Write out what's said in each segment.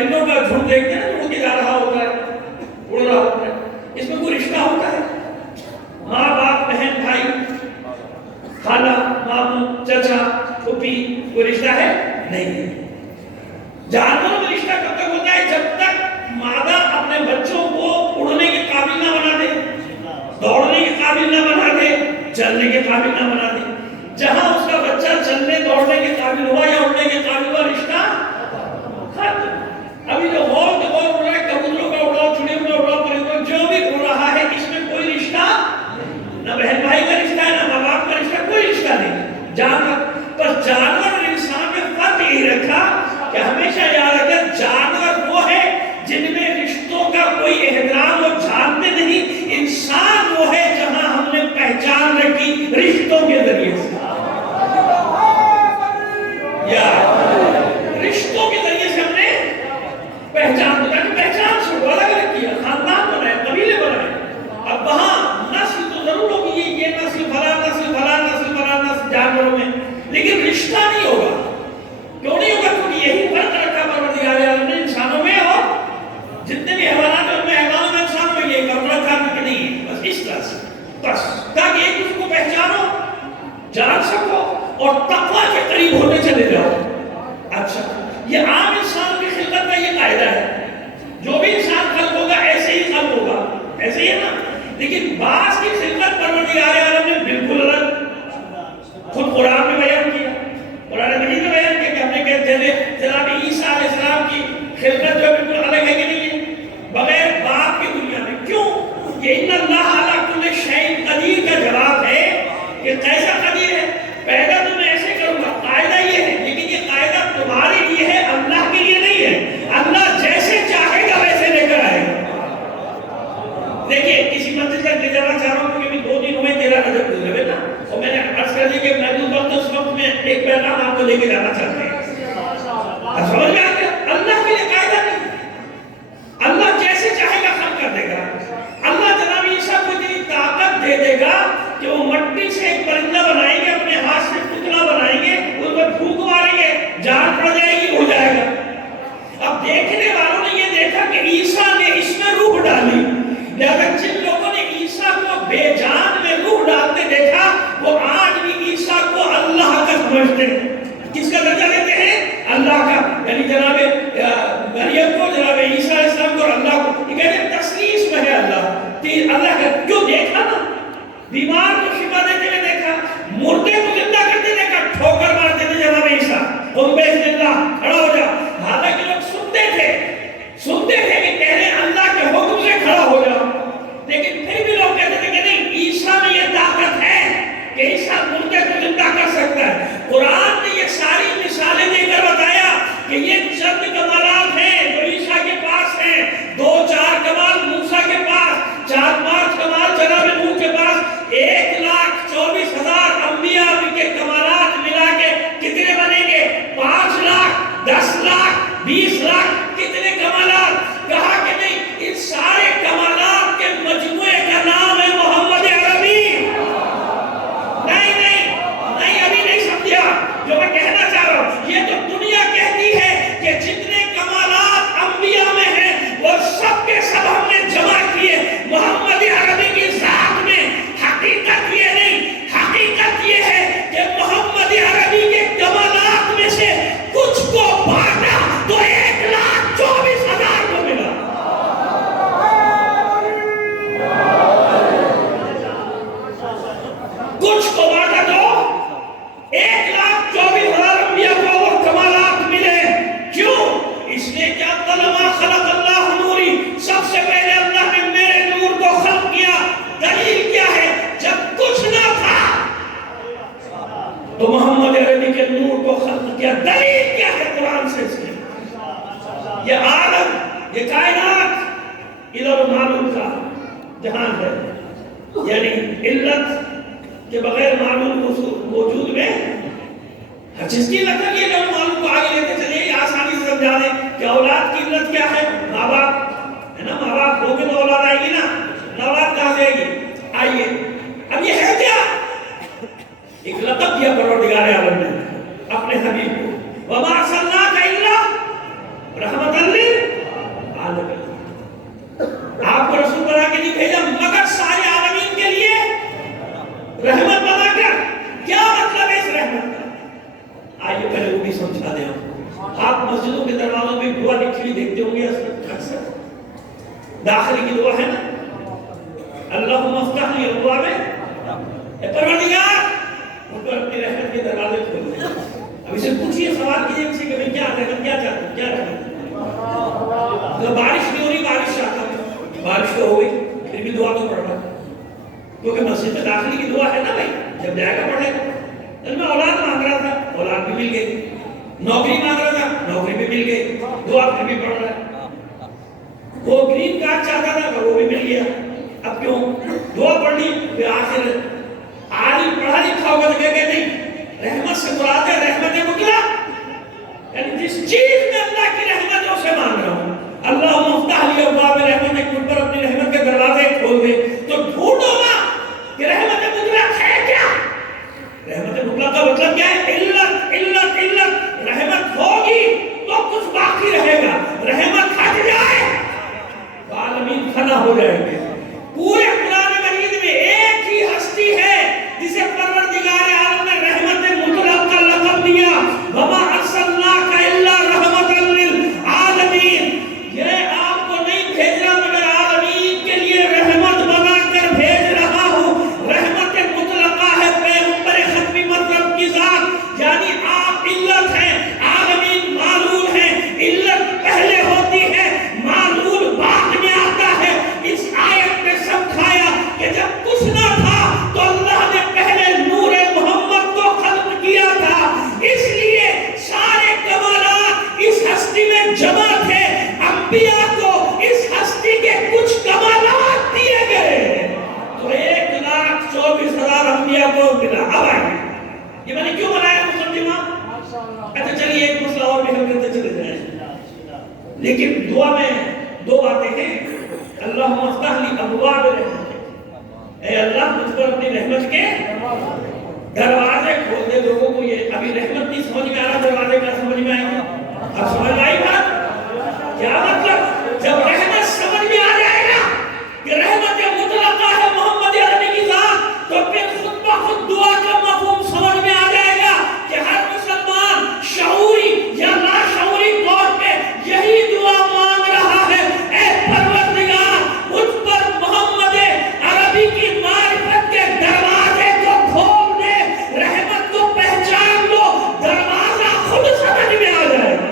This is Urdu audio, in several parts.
پرندوں کا جھنڈ دیکھتے ہیں اڑ کے جا رہا ہوتا ہے، اڑ رہا ہوتا ہے، اس میں کوئی رشتہ ہوتا ہے؟ ماں باپ، بہن بھائی، خالہ ماموں چچا پھوپھی، کوئی رشتہ ہے؟ نہیں ہے۔ جانوروں میں رشتہ کب تک ہوتا ہے؟ جب تک مادہ اپنے بچوں کو اڑنے کے قابل نہ بنا دے، دوڑنے کے قابل نہ بنا دے، چلنے کے قابل نہ بنا دے۔ جہاں اس کا بچہ چلنے دوڑنے کے قابل ہوا یا اڑنے کے قابل ہوا، رشتہ ختم۔ ابھی جو غور کے غور اڑ رہا ہے، کبوتروں کا اڑاؤ، چڑیوں کا اڑاؤ، پرندوں جو بھی اڑ رہا ہے، اس میں کوئی رشتہ نہ بہن بھائی کا رشتہ ہے، نہ ماں باپ کا رشتہ، کوئی رشتہ نہیں۔ جانور پر جانور اور انسان میں فرق یہی رکھا کہ ہمیشہ یاد رکھیں جانور وہ ہے جن میں رشتوں کا کوئی احترام وہ جانتے نہیں، انسان وہ ہے جہاں ہم نے پہچان رکھی رشتوں کے ذریعے سے، یا رشتوں کے ذریعے سے ہم نے پہچان بنا کے پہچان سے الگ الگ کیا، خاندان بنائے، قبیلے بنائے۔ اب وہاں نسل تو ضرور ہوگی، یہ نسل فلاں نسل فلاں نسل فلاں نسل جانوروں میں، لیکن رشتہ نہیں ہوگا۔ کیوں نہیں ہوگا؟ کیونکہ یہی فرق رکھا پروردگار عالم نے انسانوں میں اور جتنے بھی حیوانات ہیں ان میں، حیوانوں میں انسانوں میں، یہ کپڑا کھانے کے نہیں ہے، بس اس طرح سے، بس تاکہ ایک دوسرے کو پہچانو، جان سکو اور تقویٰ کے قریب ہوتے چلے جاؤ۔ اچھا، یہ عام انسان کی خلقت کا یہ قاعدہ ہے، جو بھی انسان خلق ہوگا ایسے ہی خلق ہوگا، ایسے ہی ہے نا۔ لیکن بعض کی خلقت پروردگار عالم نے بالکل الگ خود قرآن میں بیان کیا، قرآن مجید میں بیان کیا کہ ہم نے کہتے تھے جناب عیسیٰ علیہ السلام کی خلقت جو بالکل الگ ہے کہ نہیں ہے، بغیر باپ کی دنیا میں۔ کیوں؟ یہ ان اللہ علی کل شیء قدیر کا جواب ہے کہ کیسا قدیر ہے؟ پیدا تو میں ایسے کروں گا، قاعدہ یہ ہے، لیکن یہ قاعدہ تمہارے لیے ہے، اللہ کے لیے نہیں ہے۔ اللہ جیسے چاہے گا ویسے لے کر آئے گا۔ دیکھیے کسی منزل تک لے جانا چاہ رہا ہوں کیونکہ 2 دن ہوئے 13 رجب گزرے نا، اور میں نے عرض کر دیا کہ محدود وقت اس وقت میں ایک پیغام آپ کو لے کے جانا چاہتے ہیں۔ سمجھ میں آ گیا؟ اللہ کے لیے قاعدہ نہیں، اللہ جیسے چاہے گا خلق کر دے گا۔ اللہ جناب عیسیٰ کو اتنی طاقت دے دے گا کہ وہ مٹی سے ایک پرندہ بنائیں گے، اپنے ہاتھ سے پتلا بنائیں گے، اس پر پھونک ماریں گے، جان پڑ جائے گی، اڑ جائے گا۔ اب دیکھنے والوں نے یہ دیکھا کہ عیسیٰ نے اس میں روح ڈالی، لیکن جن لوگوں نے عیسیٰ کو بے جان میں روح ڈالتے دیکھا وہ آج بھی عیسیٰ کو اللہ کا سمجھتے ہیں۔ کس کا درجہ دیتے ہیں؟ اللہ کا، یعنی جناب مریم کو، جناب عیسیٰ علیہ السلام کو اور اللہ کو، یہ کہتے ہیں تسلیس میں ہے اللہ، اللہ کا جو دیکھا نا، بیمار کو شفا دیتے ہوئے دیکھا، مردے کو زندہ کرتے دیکھا، ٹھوکر مارتے تھے جناب عیسیٰ، قم بإذن اللہ، کھڑا ہو جا۔ حالانکہ لوگ سنتے تھے کہ کہہ رہے اللہ کے حکم سے کھڑا ہو جا، لیکن پھر بھی لوگ کہتے تھے کہ نہیں، عیسیٰ میں یہ طاقت ہے کہ عیسیٰ مردے کو زندہ کر سکتا ہے۔ قرآن نے یہ ساری مثالیں دے کر بتایا کہ یہ چند کمالات ہیں جو عیسیٰ کے پاس ہیں، 2-4 کمال موسیٰ کے پاس، 4-5 کمال جناب نوح کے پاس، 1,24,000 انبیاء کے کمالات ملا کے کتنے بنیں گے؟ 5 لاکھ، 10 لاکھ، 20 لاکھ، کتنے کمالات؟ کہا کہ نہیں، ان سارے کمالات کے مجموعے کا نام ہے محمد عربی۔ نہیں، ابھی نہیں سمجھا جو میں کہنا چاہ رہا ہوں۔ یہ تو دنیا کہتی ہے کہ جتنے کمالات انبیاء میں ہیں وہ سب کے سب ہم نے جمع کیے محمد عربی کی ذات میں۔ حقیقت یہ نہیں، حقیقت یہ ہے کہ محمد عربی کے کمالات میں سے کچھ کو بانٹا تو 1,24,000 کو ملا۔ کچھ کو بانٹا تو 1,24,000 انبیاء کو وہ کمالات ملے۔ کیوں؟ اس لیے کیا طالما خلق اللہ نوری، سب سے پہلے اللہ نے میرے نور کو خلق کیا۔ دلیل کیا ہے؟ جب کچھ نہ تھا تو محمد عربی کے نور کو خلق کیا۔ دلیل کیا ہے؟ قرآن سے اس نے یہ عالم، یہ کائنات علم معلوم کا جہان ہے، یعنی علت کے بغیر معلوم موجود میں ہر چیز کی علت ہے۔ یہ لوگ معلوم کو آگے لیتے چلے، یہ آسانی سے سمجھا دیں کہ اولاد کی علت کیا ہے؟ ماں باپ ہے نا، ماں باپ ہو کے تو اولاد آئے گی نا، اولاد کہاں سے آئے گی؟ آئیے، اب یہ ہے کیا؟ ایک لقب دیا پروردگار عالم نے اپنے حبیب کو، وَمَا أَرْسَلْنَاكَ إِلَّا رَحْمَةً لِّلْعَالَمِينَ۔ بھی دیکھتے ہوں گے اکثر داخلی کی دعا ہے نا، اللہم افتح لی ابواب، اے پروردگار ان پر اپنی رحمت کے دروازے کھول دے. اب اسے پوچھئے، سوال کیجئے ان سے کہ بھئی کیا رحمت، کیا چاہتے ہیں، کیا رحمت؟ تو بارش نہیں ہو رہی، بارش چاہتا ہوں. بارش تو ہو گئی، پھر بھی دعا تو پڑھ رہا، کیونکہ مسجد میں داخلی کی دعا ہے نا بھائی، جب جائے گا پڑھے گا. میں اولاد مانگ رہا تھا، اولاد بھی مل گئی. نوکری مانگ رہا تھا، نوکری بھی مل گئی. دعا پھر بھی پڑھ رہا ہے. وہ گرین کارڈ چاہتا تھا، وہ بھی مل گیا. اب کیوں؟ دعا پڑھ لی. پھر آخر عالم پڑھا لکھا ہوگا تو کہے نہیں، رحمت سے مراد ہے رحمت مطلق، یعنی جس چیز میں اللہ کی رحمت ہے اسے مانگ رہا ہوں. اللہم افتح لی ابواب رحمتک، مجھ پر اپنی رحمت کے دروازے کھول دے. تو ڈھونڈو نا کہ رحمت مطلق ہے کیا؟ رحمت مطلق کا مطلب کیا ہے؟ علت علت علت. رحمت ہوگی تو کچھ باقی رہے گا، رحمت ہٹ جائے تو عالمین فنا ہو جائیں گے. پورے قرآن مجید میں ایک ہی ہستی ہے جسے پروردگار عالم نے رحمت مطلق کا لقب دیا، وما ارسلناک الا رحمۃ للعالمین. یہ آپ کو نہیں بھیج رہا مگر عالمین کے لیے رحمت بنا کر بھیج رہا ہوں. رحمت مطلقہ ہے پیغمبر ختمی مطلب کی ذات، یعنی آپ علت ہیں، عالمین معلول ہیں. علت پہلے ہوتی ہے، معلول بعد میں آتا ہے. اس آیت میں سمجھایا کہ جب کچھ نہ تھا تو اللہ نے پہلے نور محمد کو خلق کیا تھا، اس لیے سارے کمالات اس ہستی میں جمع تھے. انبیاء کو اس ہستی کے کچھ کمالات دیے گئے تو 1,24,000 انبیاء کو ملا. اب آئیے، یہ میں نے کیوں بنایا مقدمہ؟ اچھا چلیے ایک مسئلہ اور بھی ہم کرتے چلے جائیں، لیکن دعا میں دو باتیں ہیں. اللہم افتح لی ابواب رحمتک، اے اللہ مجھ پر اپنی رحمت کے دروازے کھول دے. لوگوں کو یہ ابھی رحمت نہیں سمجھ میں آ رہا، دروازے کا سمجھ میں آئے گا. اب سمجھ آئی بات؟ کیا مطلب؟ جب رحمت سمجھ میں آ جائے گا کہ رحمت مطلقہ ہے محمد عربی کی ذات، تو پھر خود بخود دعا کا مفہوم سمجھ میں آ جائے گا کہ ہر مسلمان شعوری یا لاشعوری طور پہ یہی دعا مانگ رہا ہے، اے پروردگار مجھ پر محمد عربی کی معرفت کے دروازے کو کھول دے. رحمت کو پہچان لو، دروازہ خود سمجھ میں آ جائے گا.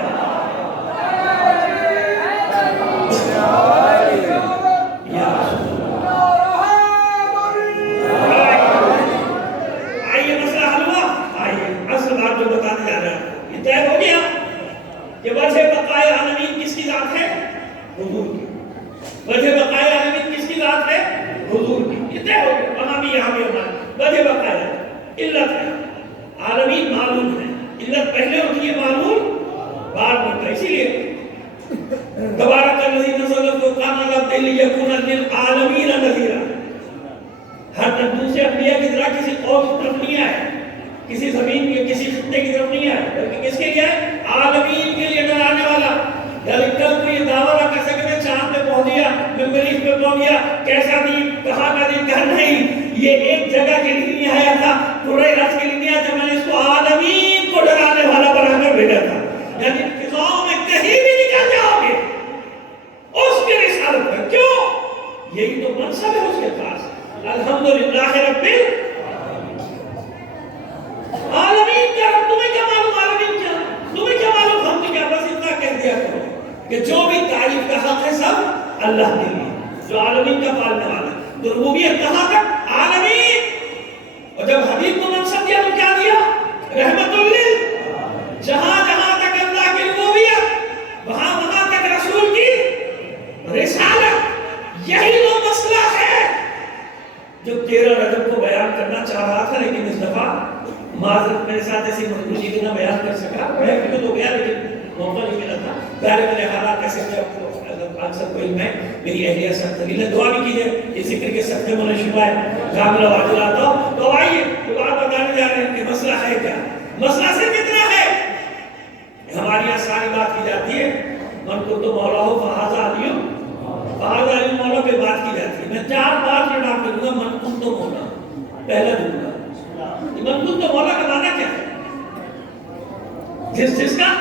آئیے مسئلہ حل ہوا. آئیے اصل بات جو بتانے جا رہا ہے یہ طے ہو گیا کہ وجہ بقائے عالمین کس کی ذات ہے؟ حضور کی. وجہ بقائے عالمین کس کی ذات ہے؟ حضور کی. یہ طے ہو گیا. وہاں بھی یہاں بھی ہمارا وجہ بقائے علت ہے. عالمین معلوم ہے، علت پہلے ہوتی ہے، معلوم بعد میں ہوتا ہے. اسی لیے تبارک الذی نزل الفرقان علی عبدہ لیکون للعالمین نذیرا. ہر دوسرے انبیاء کی طرح کسی قوم کی طرف نہیں آئے، کسی زمین کے کسی خطے کی طرف نہیں آئے، بلکہ کس کے لیے آئے؟ عالمین کے لیے ڈرانے والا. یعنی کل تو یہ دعویٰ نہ کر سکے میں چاند پہ پہنچ گیا، میں مریخ پہ پہنچ گیا، کیسا دین، کہاں کا دین، کہاں نہیں. یہ ایک جگہ کے لیے نہیں آیا تھا، پورے رات کے لیے نہیں آیا تھا. میں نے اس کو عالمین کو ڈرانے والا بنا کر بھیجا تھا. یعنی فضاؤں میں کہیں بھی نکل جاؤ گے اس کی رسالت پر. کیوں؟ یہی تو منصب ہے اس کے پاس. الحمدللہ رب عالمین کیا؟ تمہیں کیا معلوم عالمین کیا؟ تمہیں کیا معلوم ہم نے کیا؟ بس اتنا کہہ دیا کرو کہ جو بھی تعریف کا حق ہے سب اللہ کے لیے، جو عالمین کا پالنے والا ہے. تو ربوبیت کہاں تک؟ عالمین. اور جب حبیب کو منصب دیا تو کیا دیا؟ رحمت لل. جہاں جہاں تک اللہ کی ربوبیت، وہاں وہاں تک رسول کی رسالت. یہی وہ مسئلہ ہے جو 13 رجب کو بیان کرنا چاہ رہا تھا، لیکن اس دفعہ معذرت میرے ساتھ ایسی مجبوری کہ نہ بیان کر سکا. میں تو گیا لیکن موقع نہیں ملا تھا. ظاہر میرے حالات ایسے تھے، اکثر کوئی میں میری اہلیہ سخت دلیل ہے. دعا بھی کیجیے اس ذکر کے سخت ہونے شفائے کامل واجب آتا ہوں. تو آئیے تو بات بتانے جا رہے ہیں کہ مسئلہ ہے کیا. مسئلہ صرف اتنا ہے، ہمارے یہاں ساری بات کی جاتی ہے من کو تو مولا ہو فہذا علی مولا پہ بات کی جاتی ہے. میں 4 بات لڑا کروں گا. من کن تو مولا پہلا دوں گا. من کن تو مولا کا معنی کیا ہے؟ جس کا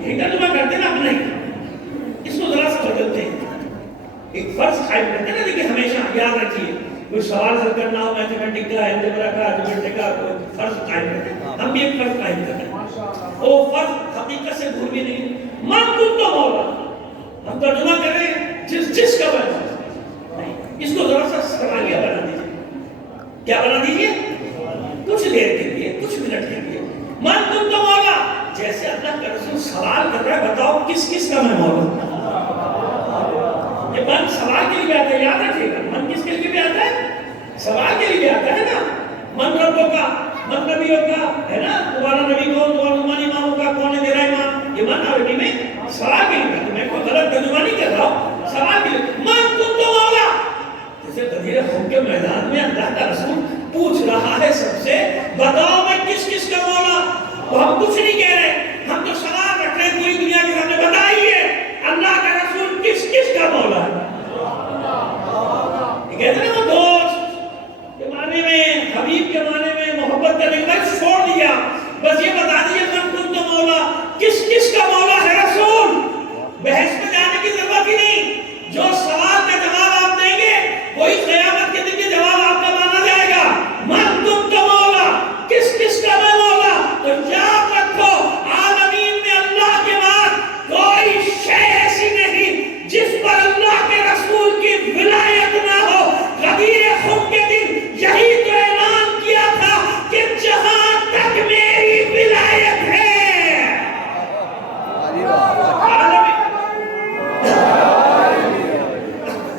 یہی ترجمہ کرتے نا. نہیں ایک فرض قائم کرتے ہیں نا، لیکن ہمیشہ یاد رکھیے کوئی سوال حل کرنا ہو میتھمیٹک کا، الجبرا کا، جیومیٹری کا، کوئی فرض قائم کرتے ہیں، ہم بھی ایک فرض قائم کرتے ہیں، وہ فرض حقیقت سے دور بھی نہیں. من کنت مولا، ہم ترجمہ کر رہے ہیں جس کا بنا نہیں. اس کو ذرا سا سوالیہ بنا دیجیے. کیا بنا دیجیے؟ کچھ دیر کے لیے، کچھ منٹ کے لیے. من کنت مولا، جیسے اللہ کا رسول سوال کر رہا ہے، بتاؤ کس کس کا میں مولا. یہ من سوال کے لیے آتا ہے، یاد رکھیے گا. من کس کے لیے بھی آتا ہے؟ سوال کے لیے آتا ہے نا. من ربوں کا، من نبیوں کا، ہے نا. تمہارا نبی کون، تمہارا امام کا کون ہے، تیرا امام. یہ من عربی میں سوال کے لیے آتا ہے. میں کوئی غلط ترجمہ نہیں کر رہا ہوں، سوال کے لیے. من کنت مولا، جیسے غدیر خم کے میدان میں اللہ کا رسول پوچھ رہا ہے سب سے، بتاؤ میں کس کس کا مولا. تو ہم کچھ نہیں کہہ رہے، ہم تو سوال رکھ رہے ہیں پوری دنیا کے سامنے، بتائیے اللہ کا رسول کس کس کا مولا ہے. یہ کہتے ہیں وہ دوست کے معنی میں، حبیب کے معنی میں، محبت کرنے کے بعد چھوڑ دیا. بس یہ بتا دیجیے من کنت مولا، کس کس کا مولا ہے رسول. بحث میں جانے کی ضرورت ہی نہیں. جو سوال کا جواب آپ دیں گے وہی قیامت کے دن کے جواب آپ کا مانا جائے گا. من کنت مولا، کس کس کا میں مولا. تو یاد رکھو عالمین میں اللہ کے بعد کوئی شے ایسی نہیں جس پر اللہ کے رسول کی ولایت نہ ہو. غدیر خم کے دن یہی تو اعلان کیا تھا کہ جہاں تک میری ولایت ہے.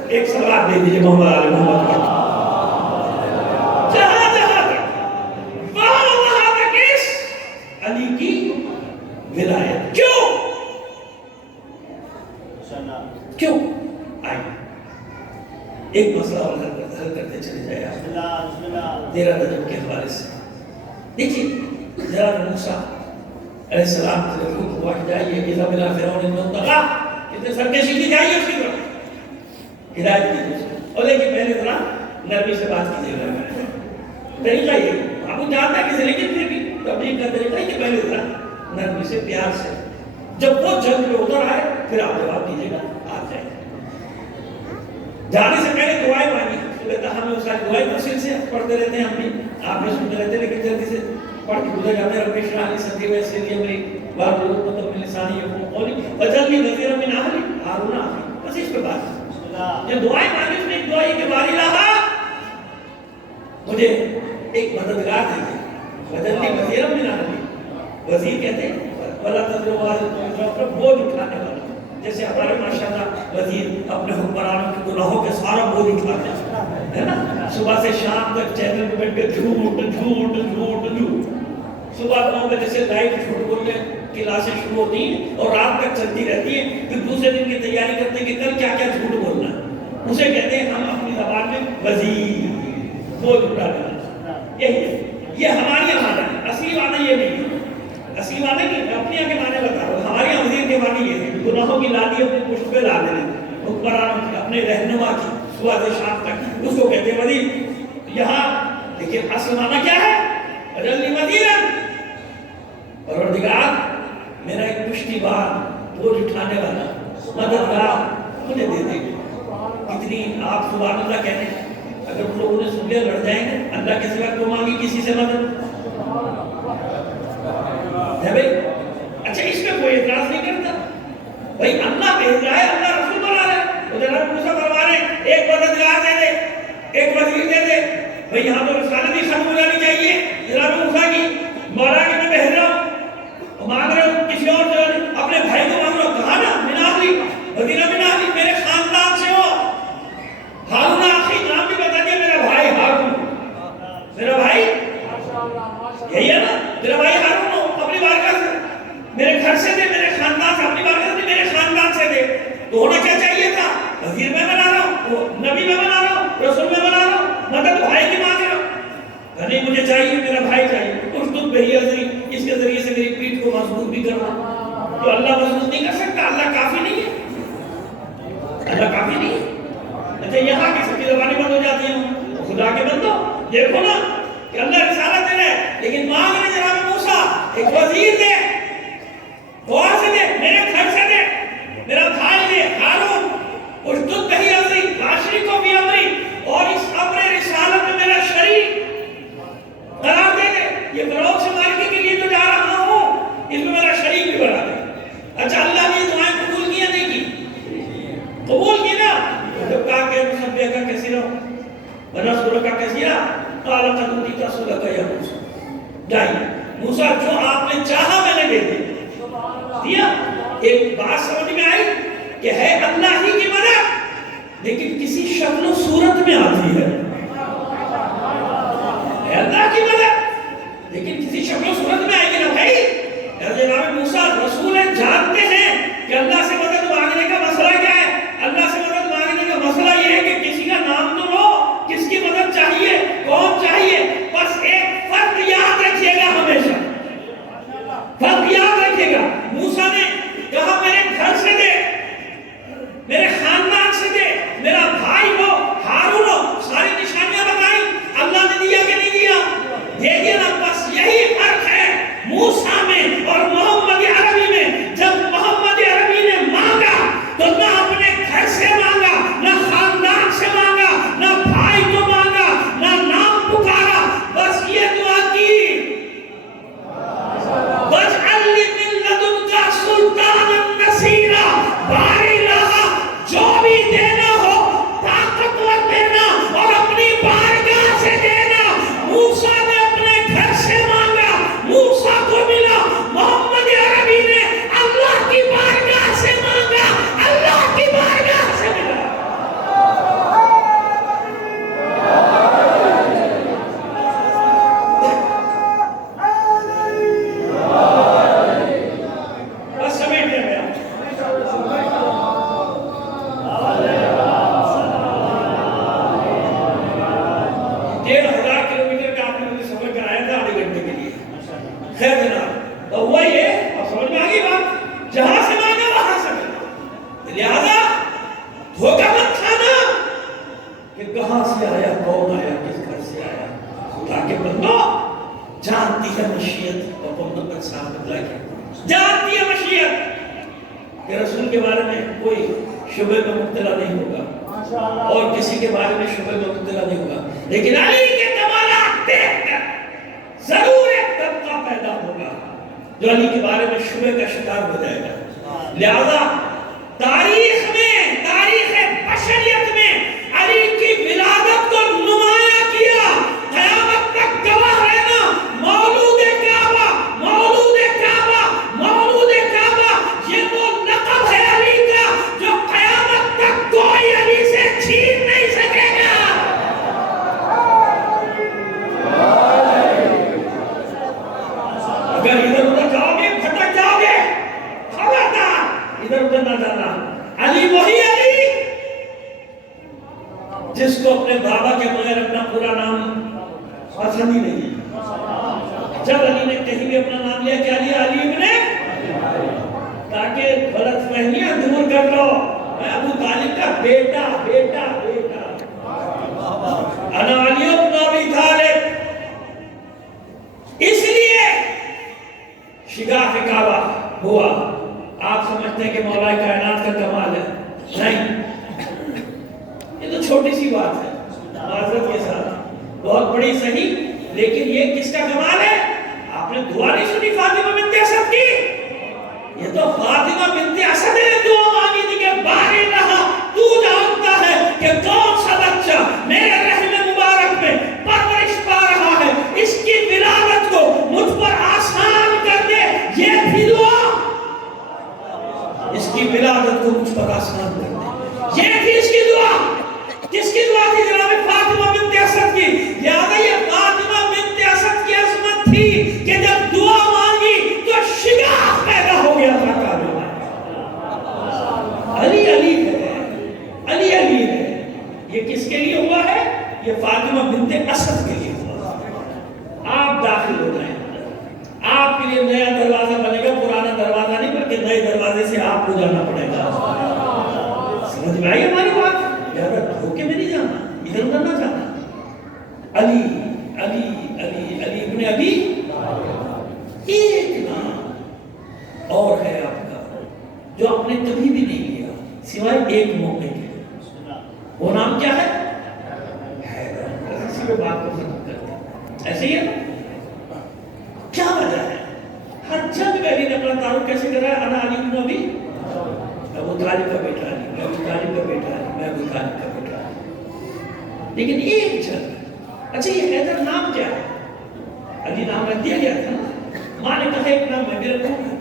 ایک سوال دے دیجیے محمد علی محمد کا. جہاں جہاں تک، وہاں تک اس علی کی ولایت. کیوں آئی؟ ایک مسئلہ اور حل کرتے چلے جائے آپ 13 رجب کے حوالے سے. دیکھیے جناب موسیٰ علیہ السلام سے حکم ہوا کہ جائیے کہ اذهب الى فرعون انه طغى، اتنے سرکشی کی جائیے اس کی طرف، ہدایت کیجیے. اور لیکن پہلے ذرا نرمی سے بات کیجیے گا. طریقہ یہ آپ کو جانتا ہے کہ لیکن پھر بھی تبلیغ کا طریقہ ہے کہ پہلے ذرا نرمی سے، پیار سے. جب وہ جنگ میں اتر آئے پھر آپ جواب دیجیے گا. آپ جائیں جانے سے پہلے دعائیں مانگی. ہمیں اس کا دعائیں تفصیل سے پڑھتے رہتے ہیں، ہم بھی آپ بھی سنتے رہتے ہیں، لیکن جلدی سے پڑھ کے گزر جاتے ہیں. رب اشرح لی صدری ویسر لی امری واحلل عقدۃ من لسانی یفقهوا قولی واجعل لی وزیرا من اہلی ہارون اخی. بس اس پہ بات. یہ دعائیں مانگی، اس میں ایک دعا یہ کہ باری الہ مجھے ایک مددگار دیجیے. واجعل لی وزیرا من اہلی، وزیر کہتے ہیں ولا تذر وازرۃ وزر بوجھ اٹھانے والا. جیسے ہمارے ماشاءاللہ وزیر اپنے حکمرانوں کے گناہوں کے سارا بوجھ اٹھاتے ہیں نا. صبح سے شام تک چینل میں بیٹھ کے جھوٹ جھوٹ جھوٹ جھوٹ. صبح 9 بجے سے لائیو جھوٹ بولنے کلاسیں شروع ہوتی ہیں اور رات تک چلتی رہتی ہیں. پھر دوسرے دن کی تیاری کرتے ہیں کہ کل کیا کیا جھوٹ بولنا ہے. اسے کہتے ہیں ہم اپنی زبان میں وزیر، بوجھ اٹھانے والا. یہی ہے، یہ ہماری معنی ہے. اصلی معنی یہ نہیں ہے. اصلی معنی نہیں، میں اپنے یہاں کے معنی بتا رہا ہوں. ہمارے یہاں وزیر کے معنی یہ ہے گناہوں کی لادی اپنے پشت پہ لا دینے، حکمران اپنے رہنما کی صبح سے شام تک، اس کو کہتے ہیں وزیر. یہاں لیکن اصل معنی کیا ہے؟ واجعل لی وزیرا، پروردگار میرا ایک پشتی بار، بوجھ اٹھانے والا، مددگار مجھے دے دے. اتنی آپ سبحان اللہ کہتے ہیں. اگر ان لوگوں نے سن لیا لڑ جائیں گے. اللہ کے سوا کو مانگی کسی سے مدد ہے بھائی. اچھا اس میں کوئی اعتراض نہیں کرتا بھائی. اللہ بھیج رہا ہے، اللہ رسول بنا رہا ہے. وہ جناب موسیٰ فرما رہے ہیں ایک مددگار دے دے، ایک وزیر دے دے. بھائی یہاں تو رسالت ہی ختم ہو جانی چاہیے. جناب موسیٰ کی مولا کہ میں بہن رہا ہوں، مانگ رہے ہوں کسی اور سے، اپنے بھائی کو مانگ رہا ہوں. کہا نا من اہلی وزیرا من اہلی، میرے خاندان سے ہو. ہارون اخی، نام بھی بتا دیا میرا بھائی ہارون. میرا بھائی یہی ہے نا، میرا بھائی ہارون ہو. اپنی بارگاہ سے میرے گھر سے دے، میرے خاندان سے، اپنی بارگاہ سے میرے خاندان سے دے. تو ہونا کیا چاہیے تھا؟ وزیر میں بنا رہا ہوں، نبی میں بنا رہا ہوں، رسول میں بنا رہا ہوں، مدد بھائی کی مانگ رہا ہوں. نہیں مجھے چاہیے، میرا بھائی چاہیے. اس تم بھائی عزیز، اس کے ذریعے سے میری پیٹھ کو مضبوط بھی کرنا. تو اللہ مضبوط نہیں کر سکتا؟ اللہ کافی نہیں ہے؟ اللہ کافی نہیں ہے؟ اچھا یہاں کسی کی زبانیں بند ہو جاتی ہیں. خدا کے بندو دیکھو نا کہ اللہ رسالت دے رہے ہیں، لیکن مانگ رہے جناب موسیٰ ایک وزیر دے، دعا سے دے، میرے گھر سے دے، میرا بھائی دے ہارون. اشدد بہ اضری ونصرک کثیرا قال قد اوتیت سؤلک یا موسیٰ. جائیے موسیٰ جو آپ نے چاہا میں نے دے دیا. ایک بات سمجھ میں آئی کہ ہے اللہ ہی کی مدد لیکن کسی شکل و صورت میں آتی ہے. ہے اللہ کی مدد لیکن کسی شکل و صورت میں آئے گی نا بھائی. جناب موسیٰ رسول جانتے ہیں کہ اللہ سے مدد مانگنے کا مسئلہ کیا ہے. اللہ سے مدد مانگنے کا مسئلہ یہ ہے کہ کسی کا نام تو لو, کس کی مدد چاہیے, کون چاہیے. بس ایک فرق یاد رکھیے گا, ہمیشہ فرق یاد رکھیے گا. موسیٰ نے کہا میرے گھر سے دے, میرے خاندان سے دے, میرا بھائی ہو ہارون ہو, ساری نشانیاں بتائیں. اللہ نے دیا کہ نہیں دیا؟ دے دیا نا. بس یہی فرق ہے موسیٰ میں اور محمد عربی میں. جب محمد عربی نے مانگا تو نہ اپنے گھر سے مانگا, نہ خاندان سے مانگا, نہ بھائی کو مانگا, نہ نام پکارا, بس یہ دعا کی وَاجْعَلْ لِي مِن لَّدُنْكَ سُلْطَانًا نَصِيرًا. باری رہا جو بھی دینا ہو طاقتور دینا اور اپنی بارگاہ سے دینا. موسیٰ نے اپنے گھر سے مانگا, موسیٰ کو ملا. محمد عربی نے اللہ کی بارگاہ سے مانگا, اللہ کی بارگاہ سے ملا. بس سمیٹ دیں گے. 1,500 کلومیٹر کا آپ نے مجھے سفر کرایا تھا آدھے گھنٹے کے لیے. خیر جناب, تو ہوا یہ, اور سمجھ میں آگئی بات, جہاں سے مانگا وہاں سے ملا. لہذا دھوکہ مت کھانا کہ کہاں سے آیا, کون آیا, کس گھر سے آیا. خدا کے بندو جانتی ہے مشیت اور محمد صاحب بدلا کے جانتی ہے مشیت کہ رسول کے بارے میں کوئی شبہ میں مبتلا نہیں ہوگا اور کسی کے بارے میں شبہ میں مبتلا نہیں ہوگا. لیکن علی کے کمالات دیکھ کر ضرور ایک طبقہ پیدا ہوگا جو علی کے بارے میں شبہ کا شکار ہو جائے گا. لہذا تاریخ میں, تاریخ بشریت میں علی کی ولادت کو نمایاں کیا. قیامت تک گواہ رہنا. مولود کعبہ, مولود کعبہ, مولود کعبہ, یہ وہ لقب ہے علی کا جو قیامت تک کوئی علی سے چھین نہیں سکے گا. اگر ادھر ادھر جاؤ گے پھٹک جاؤ گے. خبردار ادھر ادھر نہ جانا. علی وہی علی جس کو اپنے بابا کے بغیر اپنا پورا نام پسند ہی نہیں. جب علی نے کہیں بھی اپنا نام لیا کیا لیا, علی ابن, تاکہ غلط فہمیاں دور کر لو. میں ابو طالب کا بیٹا بیٹا بیٹا, انا علی ابن ابی طالب. اس لیے شگاف کعبہ ہوا. آپ سمجھتے ہیں کہ مولا کائنات کا کمال ہے. نہیں, یہ تو چھوٹی سی بات ہے معذرت کے ساتھ, بہت بڑی صحیح, لیکن یہ کس کا کمال ہے. آپ نے دعا نہیں سنی فاطمہ بنت اسد کی. یہ تو فاطمہ بنت اسد نے دعا مانگی تھی کہ باری رہا تو جانتا ہے کہ کون سا بچہ میرے رحم مبارک میں پرورش پا رہا ہے, اس کی ولادت کو مجھ پر آسان کر دے. یہ تھی دعا, اس کی ولادت کو مجھ پر آسان کر دے. یہ تھی اس کی دعا. کس کی دعا تھی جناب فاطمہ بنت اسد کی. یاد ہے یہ فاطمہ بنت اسد کی عظمت تھی کہ جب دعا مانگی تو شگاف پیدا ہو گیا تھا کعبے میں. علی علی ہے, علی علی ہے. یہ کس کے لیے ہوا ہے؟ یہ فاطمہ بنت اسد کے لیے ہوا. آپ داخل ہو جائیں, آپ کے لیے نیا دروازہ بنے گا, پرانا دروازہ نہیں بلکہ نئے دروازے سے آپ کو جانا پڑے گا. سمجھ میں آئی ہماری بات؟ دھوکے میں نہیں جانا, ادھر ادھر نہ جانا. علی علی علی علی ابن ابی. ایک نام اور ہے آپ کا جو آپ نے کبھی بھی نہیں لیا سوائے ایک موقع کے. وہ نام کیا ہے؟ حیدر. اسی پہ بات کو ختم کرتے ہیں. ایسے ہی ہے. کیا وجہ ہے؟ ہر جنگ میں علی نے اپنا تعارف کیسے کرا ہے؟ انا علی ابن ابی, ابو طالب کا بیٹا علی, میں ابو طالب کا بیٹا علی, میں ابو طالب کا بیٹا علی. لیکن ایک جگہ اچھا یہ حیدر نام کیا ہے؟ علی نام رکھ دیا گیا تھا نا، ماں نے کہا ایک نام میں رکھوں گا.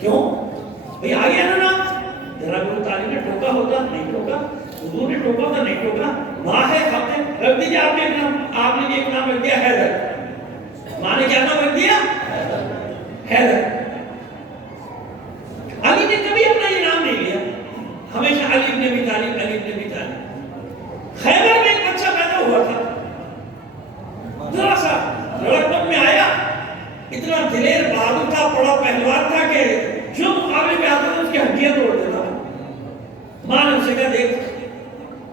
کیوں بھئی آ گیا نا نام. ذرا گرو تعلیم نے ٹوکا ہوتا نہیں ٹوکا، حضور نے ٹوکا ہوتا نہیں ٹوکا، ماں ہے حق ہے رکھ دیجیے. آپ نے ایک نام، آپ نے ایک نام رکھ دیا حیدر. ماں نے کیا نام رکھ دیا؟ حیدر. علی نے کبھی اپنا یہ نام نہیں لیا، ہمیشہ علی ابن ابی طالب، علی ابن ابی طالب. خیبر میں ایک بچہ پیدا ہوا تھا، ذرا سا لڑکپن میں آیا، اتنا دلیر بہادر تھا، بڑا پہلوان تھا کہ جو مقابلے میں آتا تھا اس کی ہڈیاں توڑ دیتا تھا. ماں نے اسے کہا دیکھ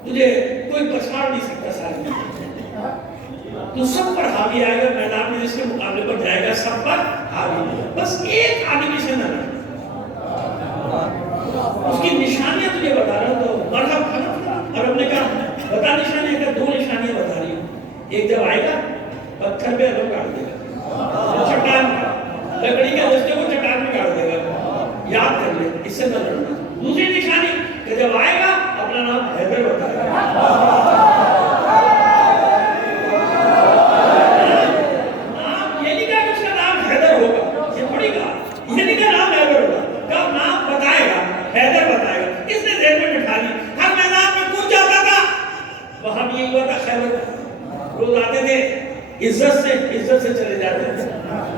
تجھے کوئی پچھاڑ نہیں سکتا سارے تو سب پر حاوی آئے گا، میدان میں جس کے مقابلے پر جائے گا سب پر حاوی. بس ایک آدمی سے نہ رہا. اس کی نشانیاں تجھے بتا رہا تو مرحب کھانا. اور ہم نے کہا بتا نشانیاں، کہ دو نشانیاں بتا رہی ہوں. ایک جب آئے گا پتھر پہ علم کاٹ دے گا، چٹان لکڑی کے دستے کو چٹان میں کاٹ دے گا، یاد کر لے، اس سے نہ لڑنا. دوسری نشانی کہ جب آئے گا اپنا نام حیدر بتائے گا. نام یہ نہیں کہا کہ اس کا نام حیدر ہوگا، یہ تھوڑی کہا، یہ نہیں کہا نام حیدر ہوگا، کہا نام بتائے گا، حیدر بتائے گا. اس نے ذہن میں بٹھا لی. ہر میدان میں کون جاتا تھا وہاں بھی یہی ہوا تھا. خیبر روز آتے تھے، عزت سے چلے جاتے تھے.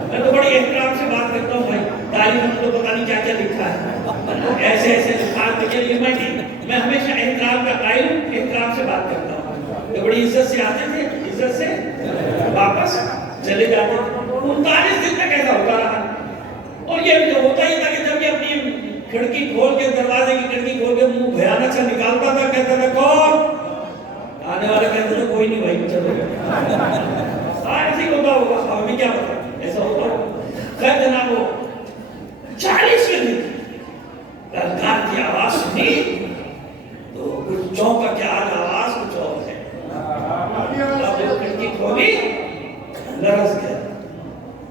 میں تو بڑی احترام سے بات کرتا ہوں بھائی، تاریخ میں تو پتہ نہیں کیا کیا لکھا ہے، ایسے لکھا کے لیے میں نہیں، میں ہمیشہ احترام کا قائل ہوں، احترام سے بات کرتا ہوں. تو بڑی عزت سے آتے تھے، عزت سے واپس چلے جاتے تھے. 39 دن تک ایسا ہوتا رہا. اور یہ جو ہوتا ہی تھا کہ جب یہ اپنی کھڑکی کھول کے، دروازے کی کھڑکی کھول کے منہ بھیانک سا نکالتا تھا، کہتا تھا کون؟ آنے والے کہتے تھے کوئی نہیں بھائی چلو. ایسے ہی ہوتا ہوگا، ہمیں کیا پتا ایسا ہوتا ہوگا. خیر جناب وہ 40ویں دن للکار کی آواز سنی تو کچھ چونکا کیا آواز کچھ اور ہے. اب وہ کھڑکی کھولی، لرز گیا،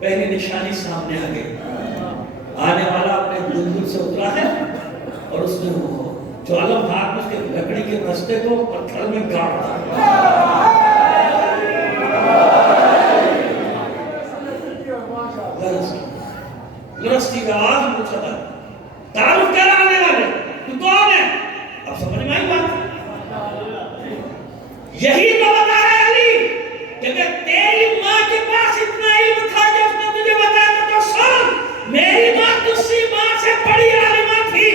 پہلی نشانی سامنے آ گئی. آنے والا اپنے دلدل سے اترا ہے اور اس نے وہ جو علم ہاتھ میں اس کے لکڑی کے رستے کو پتھر میں گاڑ دیا. لرزتی کا آواز پوچھا تھا تعارف کیا آنے والے تو کون ہے؟ اب سمجھ میں آئی بات. یہی تو بتا رہے علی کہ تیری ماں کے پاس اتنا علم تھا کہ اس نے تجھے بتایا تو سن، میری ماں دوسری ماں سے بڑی عالمہ تھی.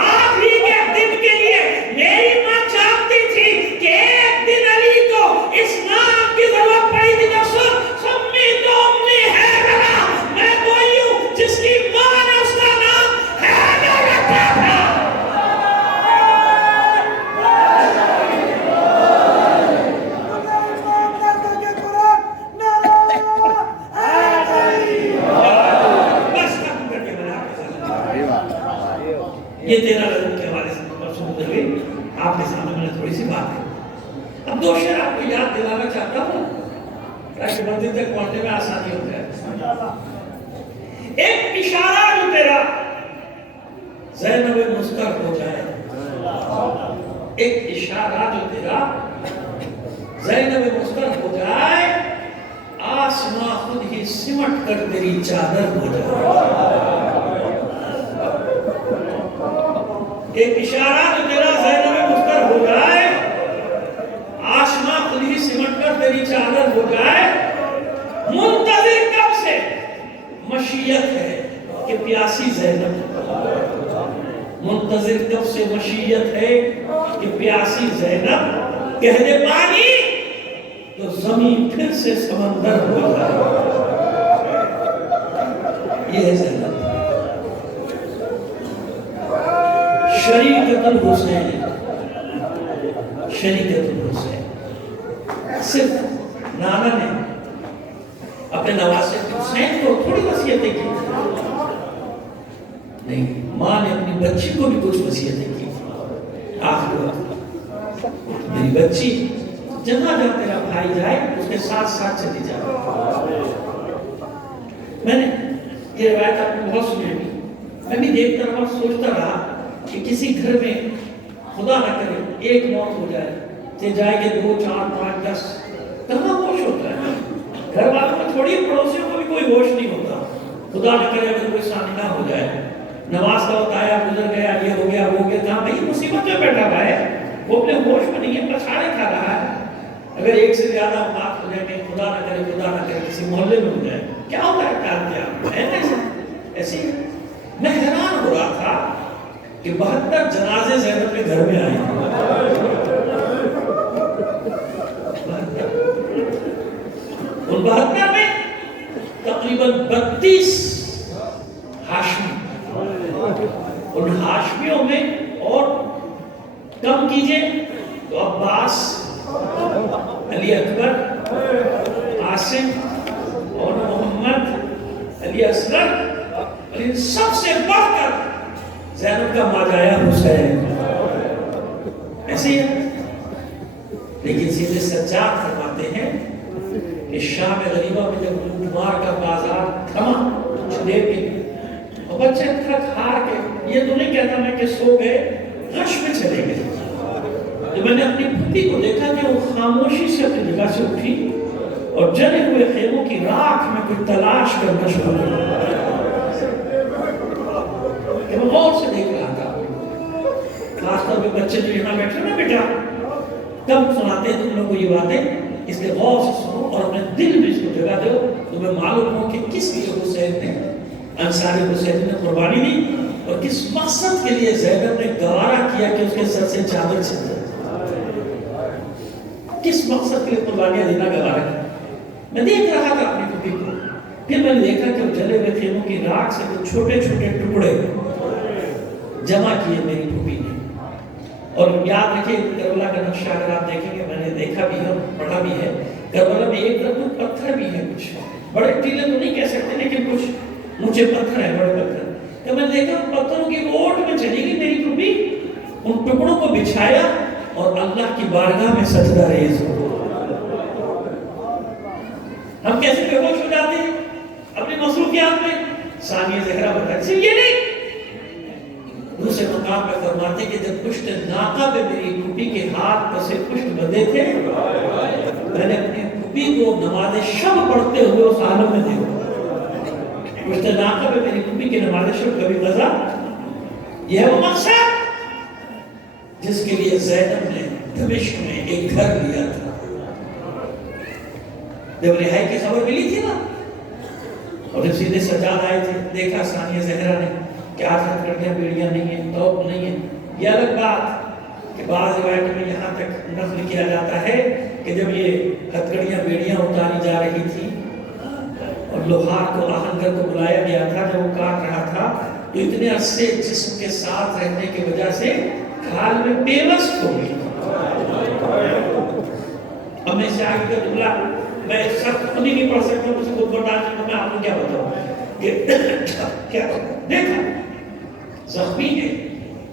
آخری کے دن کے لیے میری ماں چاہتی تھی کہ ایک دن علی کو اس نام کی ضرورت پڑی تھی. تو سن، سمی تو امی ہے رہا، میں کوئی ہوں جس کی ماں نے اس کا نام حیدر رکھا تھا. یہ 13 رجب کے حوالے سے پرسوں گزرے آپ کے سامنے میں نے تھوڑی سی بات ہے. اب دو شعر آپ کو یاد دلانا چاہتا ہوں تاکہ منزل تک پہنچنے میں آسانی ہو جائے. ایک اشارہ جو تیرا زینب مستر ہو جائے، ایک اشارہ جو تیرا زینب مستر ہو جائے، آسماں خود ہی سمٹ کر تیری چادر ہو جائے. ایک اشارہ جو تیرا زینب مستر ہو جائے، آسماں خود ہی سمٹ کر تیری چادر ہو جائے. منتظر کب سے مشیت ہے کہ پیاسی زینب، منتظر کب سے مشیت ہے کہ پیاسی زینب کہہ دے پانی تو زمین پھر سے سمندر ہو جائے. یہ ہے زینب. شریکت الحسین، شریکت الحسین. صرف نانا نے اپنے نواسے حسین کو تھوڑی وصیتیں کی نہیں، ماں نے اپنی بچی کو بھی کچھ وصیتیں کی. آخر وقت میری بچی جہاں جہاں تیرا بھائی جائے اس کے ساتھ ساتھ چلی جائے. میں نے یہ روایت آپ کو بہت سنی ہوئی، میں بھی دیکھتا رہا اور سوچتا رہا کہ کسی گھر میں خدا نہ کرے ایک موت ہو جائے کہ جائے کہ 2 4 5 10 کہاں ہوش ہوتا ہے؟ گھر والوں کو چھوڑیے، پڑوسیوں کو بھی کوئی ہوش نہیں ہوتا. خدا نہ کرے اگر کوئی سامنا ہو جائے، نماز کا وقت آیا، گزر گیا، یہ ہو گیا وہ ہو گیا، کہاں بھائی مصیبت میں بیٹھا ہوا ہے، وہ اپنے ہوش میں نہیں ہے، پچھاڑے کھا رہا ہے. اگر ایک سے زیادہ بات ہو جائے کہ خدا نہ کرے کسی محلے میں ہو جائے، کیا ہوتا ہے؟ کام کیا ہے ایسی. میں حیران ہو رہا تھا کہ 72 جنازے زینب کے گھر میں آئے. ان 72 میں تقریباً 32 ہاشمی. ان ہاشمیوں میں اور کم کیجئے تو عباس، علی اکبر، قاسم اور محمد، علی اصغر، اور ان سب سے بڑھ کر زینب کا ماجایا حسین. ایسے ہی ہے. لیکن سیدھے سجاد فرماتے ہیں کہ شام غریبہ میں جب لوٹمار کا بازار تھما کچھ دیر کے لیے، اور بچے تھک ہار کے، یہ تو نہیں کہتا میں کہ سو گئے، غش میں چلے گئے، تو میں نے اپنی پھوپھی کو دیکھا کہ وہ خاموشی سے اپنی جگہ سے اٹھی اور جلے ہوئے خیموں کی راکھ میں کوئی تلاش کرنا شروع کیا. کہ میں غور سے دیکھ رہا تھا. خاص طور پہ بچے جو یہاں بیٹھے نا، بیٹا کب سناتے ہیں تم لوگوں کو یہ باتیں، اس کے غور سے سنو اور اپنے دل میں اس کو جگہ دو. تمہیں معلوم ہو کہ کس لیے حسین نے، انصاری حسین نے قربانی دی، اور کس مقصد کے لیے زینب نے گوارا کیا کہ اس کے سر سے چادر چھن جائے. کس مقصد کے لیے قربانیاں دینا گوارا کیا. میں دیکھ رہا تھا اپنی پھوپھی کو، پھر میں نے دیکھا کہ جلے ہوئے خیموں کی راکھ سے کچھ چھوٹے چھوٹے ٹکڑے جمع کیے میری پھوپھی نے. اور یاد رکھیں کربلا کا نقشہ اگر آپ دیکھیں گے، میں نے دیکھا بھی ہے، پڑھا بھی ہے، کربلا میں ایک طرف پتھر بھی ہے، کچھ بڑے ٹیلے تو نہیں کہہ سکتے لیکن کچھ اونچے پتھر ہیں، بڑے پتھر. تو میں نے دیکھا پتھروں کی روٹ میں چلی گئی میری پھوپھی، ان ٹکڑوں کو بچھایا اور اللہ کی بارگاہ میں سجدہ ریز ہو. ہم کیسے بے ہوش ہو جاتے ہیں اپنی مصروفیات میں. ثانیہ زہرا بتاتی صرف یہ نہیں، دوسرے مقام پہ فرماتے کہ جب پشت ناقہ پہ میری پھوپھی کے ہاتھ پہ سے پشت بندھے تھے، میں نے اپنی پھوپھی کو نماز شب پڑھتے ہوئے اس عالم میں دیکھا. پشت ناقہ پہ میری پھوپھی کی نماز شب کبھی قضا. یہ ہے وہ مقصد جس کے لیے زینب نے دمشق میں ایک گھر لیا تھا. جب رہائی کی خبر ملی تھی نا، اور جب سیدھے سجاد آئے تھے، دیکھا ثانیہ زہرا نے کہ آج ہتھکڑیاں بیڑیاں نہیں ہیں، توپ نہیں ہے. یہ الگ بات کہ بعض روایتوں میں یہاں تک نقل کیا جاتا ہے کہ جب یہ ہتھکڑیاں بیڑیاں اتاری جا رہی تھی اور لوہار کو، آہنگر کو بلایا گیا تھا، جب وہ کاٹ رہا تھا تو اتنے عرصے جسم کے ساتھ رہنے کی وجہ سے کھال میں پیوست ہو گئی. اب میں سے آگے کا جملہ میں سخت خود ہی نہیں پڑھ سکتا، مجھے خود برداشت نہیں. میں آپ کو کیا بتاؤں کہ کیا دیکھا زخمی ہے،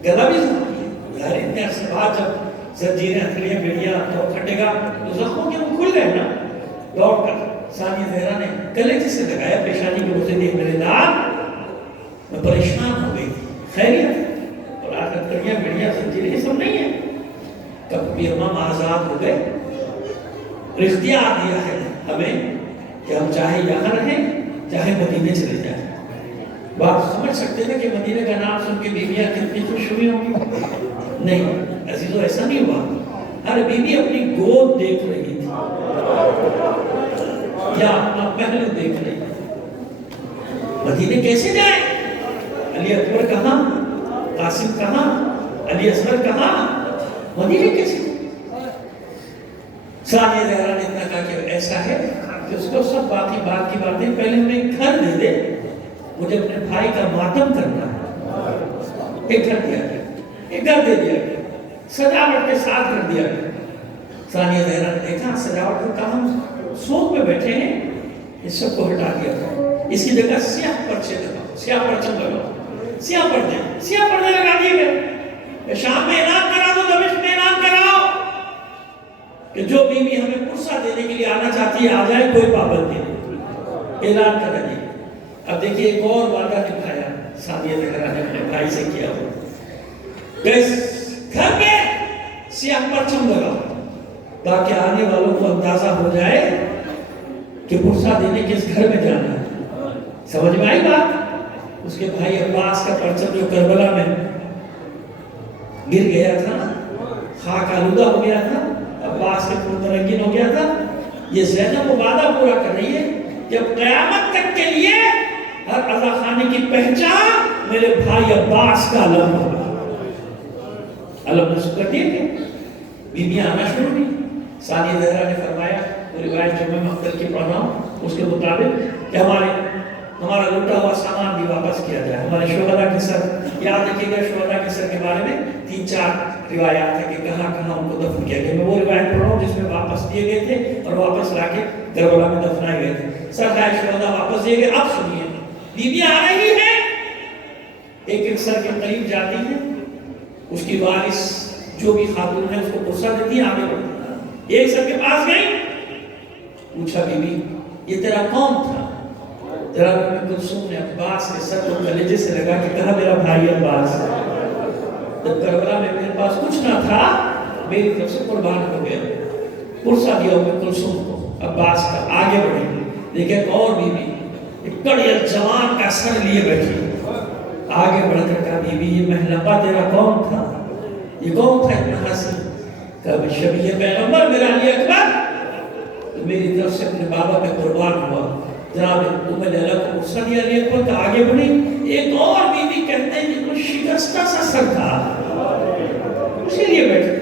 گلا بھی زخمی ہے. یار اتنے عرصے بعد جب زنجیریں، ہتھکڑیاں بیڑیاں تو کھٹے گا تو زخموں کے وہ کھل گئے نا. دوڑ کر ثانیہ زہرا نے گلے سے لگایا پیشانی کے مجھے دیکھ میرے داد. میں پریشان ہو گئی تھی. خیریت؟ اور آج ہتھکڑیاں بیڑیاں زنجیریں یہ سب نہیں ہے. کب پیر امام آزاد ہو گئے، اختیار دیا ہے ہمیں کہ ہم چاہے یہاں رہیں چاہے مدینے چلے جائیں. بات سمجھ سکتے ہیں کہ مدینے کا نام سن کے بیویاں کتنی خوش ہوئی ہوں گی؟ نہیں عزیزو، ایسا نہیں ہوا. ہر بیوی اپنی گود دیکھ رہی تھی یا اپنا پہلو دیکھ رہی تھی. مدینے کیسے جائیں؟ علی اکبر کہاں، قاسم کہاں، علی اصغر کہاں، مدینے کیسے؟ ثانیہ زہرا نے اتنا کہا کہ ایسا ہے کہ اس کو سب باقی بات کی باتیں، پہلے ہمیں گھر دے دے، مجھے اپنے بھائی کا ماتم کرنا ہے. ایک گھر دیا گیا، ایک گھر دے دیا گیا، سجاوٹ کے ساتھ کر دیا گیا. ثانیہ زہرا نے دیکھا سجاوٹ کو کہا ہم سوق میں بیٹھے ہیں، اس سب کو ہٹا دیا گیا. اس کی جگہ سیاہ پرچے لگاؤ، سیاہ پرچم لگاؤ، سیاہ پردے لگا دیے گئے. شام میں اعلان کرا دو، دمشق میں اعلان کراؤ کہ جو بیوی ہمیں پرسہ دینے کے لیے آنا چاہتی ہے آ جائے، کوئی پابندی نہیں. اعلان کرا دیا. اب دیکھیے ایک اور وعدہ نبھایا ثانیہ زہرا نے اپنے بھائی سے کیا ہو. گھر میں سیاہ پرچم لگاؤ، تاکہ آنے والوں کو اندازہ ہو جائے کہ پرسہ دینے کس گھر میں جانا ہے. سمجھ میں آئی بات؟ اس کے بھائی عباس کا پرچم جو کربلا میں گر گیا تھا، خاک آلودہ ہو گیا تھا، عباس کے خون رنگین ہو گیا تھا، یہ زینب وہ وعدہ پورا کر رہی ہے کہ اب قیامت تک کے لیے ہر عزا خانے کی پہچان میرے بھائی عباس کا علم ہوگا. علم نصب کر دیے تھے، بیویاں آنا شروع ہوئی. ثانیہ زہرا نے فرمایا، وہ روایت جو میں مقتل کی پڑھ رہا ہوں اس کے مطابق کہ ہمارا لوٹا ہوا سامان بھی واپس کیا جائے. ہمارے شہداء کے سر یاد رکھیے گا، شہداء کے سر کے بارے میں 3-4 روایات ہیں کہ کہاں کہاں ان کو دفن کیا گیا. میں وہ روایت پڑھ رہا ہوں جس میں واپس دیے گئے تھے اور واپس لا کے کربلا میں دفنائے گئے تھے. سر شہداء واپس دیے گئے. اب سنیے، بیویاں آ رہی ہیں، ایک سر کے قریب جاتی ہیں، اس کی وارث جو بھی خاتون ہے اس کو پرسہ دیتی ہے، آگے بڑھتی. ایک سر کے پاس گئی، پوچھا بی بی یہ تیرا کون تھا؟ تیرا ام کلثوم نے عباس کے سر کو کلیجے سے لگا کہ کہا میرا بھائی عباس. جب کربلا میں میرے پاس کچھ نہ تھا، میری طرف سے قربان ہو گیا. پرسہ دیا ام کلثوم کو عباس کا. آگے بڑھی، دیکھیں ایک اور بی بی ایک کڑیل جوان کا سر لیے بیٹھی. آگے بڑھ کر کہا بی بی یہ محلقہ تیرا کون تھا؟ یہ کون تھا اتنا حسین؟ کہا شبیہ پیغمبر میرا علی اکبر تو میری طرف سے اپنے بابا پہ قربان ہوا. جناب ام لیلہ کو پرسہ دیا علی اکبر کا. آگے بڑھی، ایک اور بی بی کہتے ہیں کہ کوئی شکستہ سا سر تھا، اسی لیے بیٹھے.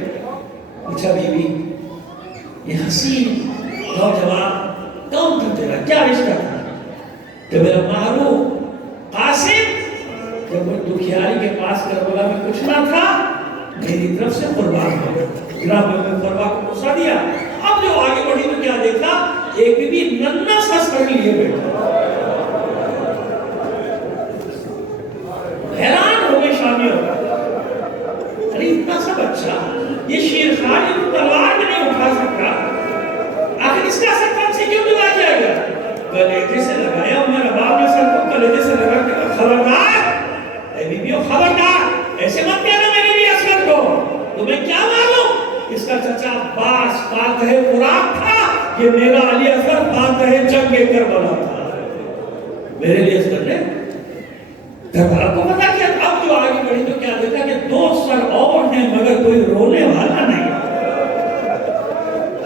پوچھا بی بی یہ حسین نوجوان کون تھا تیرا، کیا رشتہ تھا؟ کہ میرا معروف قاسم جب وہ دکھیاری کے پاس کربلا میں کچھ نہ تھا میری طرف سے قربان ہو گیا. جناب میں قربان کو پرسہ دیا. اب جو آگے بڑھی تو کیا دیکھا، ایک بی بی ننھا سا سر لیے بیٹھا. حیران ہو گئے شامی ہو گئے، ارے اتنا سا بچہ یہ شیر خان یہ تلوار میں نہیں اٹھا سکتا، آخر اس کا سر کم سے کیوں دلا جائے گا؟ کلیجے سے لگایا. میرا باپ نے سر کو کلیجے سے لگا کہ خبردار اے بیبیو خبردار، ایسے مت کہنا میرے لیے اصغر کو. تمہیں کیا معلوم اس کا چچا عباس فاتح فرات تھا، یہ میرا علی اصغر فاتح جنگ کربلا تھا. میرے لیے اصغر نے کربلا کو پتا کیا. اب جو آگے بڑھی تو کیا دیکھا کہ 2 سر اور ہیں مگر کوئی رونے والا نہیں.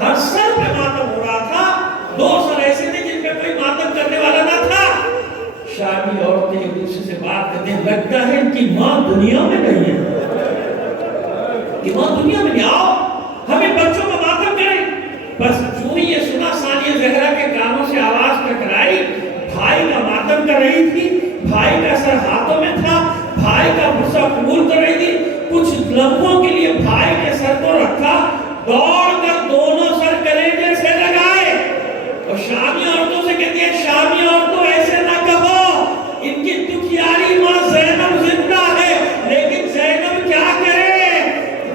ہر سر پہ ماتم ہو رہا تھا، 2 سر ایسے تھے جن پہ کوئی ماتم کرنے والا نہ تھا. شامی عورتیں ایک دوسرے سے بات کرتے ہیں، لگتا ہے ان کی ماں دنیا میں نہیں ہے. کہ ماں دنیا میں نہیں، آؤ ہمیں بچوں کو ماتم کریں. بس جو ہی یہ سنا ثانیہ زہرا کے کانوں سے آواز ٹکرائی. بھائی کا ماتم کر رہی تھی، بھائی کا سر ہاتھوں میں تھا، بھائی کا غصہ قبول کر رہی تھی. کچھ لمحوں کے لیے بھائی کے سر کو رکھا، دوڑ کر دونوں سر کلیجے سے لگائے اور شامی عورتوں سے کہتی ہے شامی عورتوں ایسے نہ کہو، ان کی دکھیاری ماں زینب زندہ ہے، لیکن زینب کیا کرے،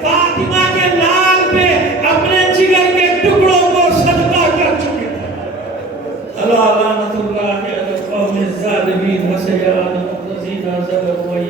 فاطمہ کے لال پہ اپنے جگر کے ٹکڑوں کو صدقہ کر چکے تھے. اللہ لعنت اللہ علی القوم الظالمین وسیعان الذین ظلموا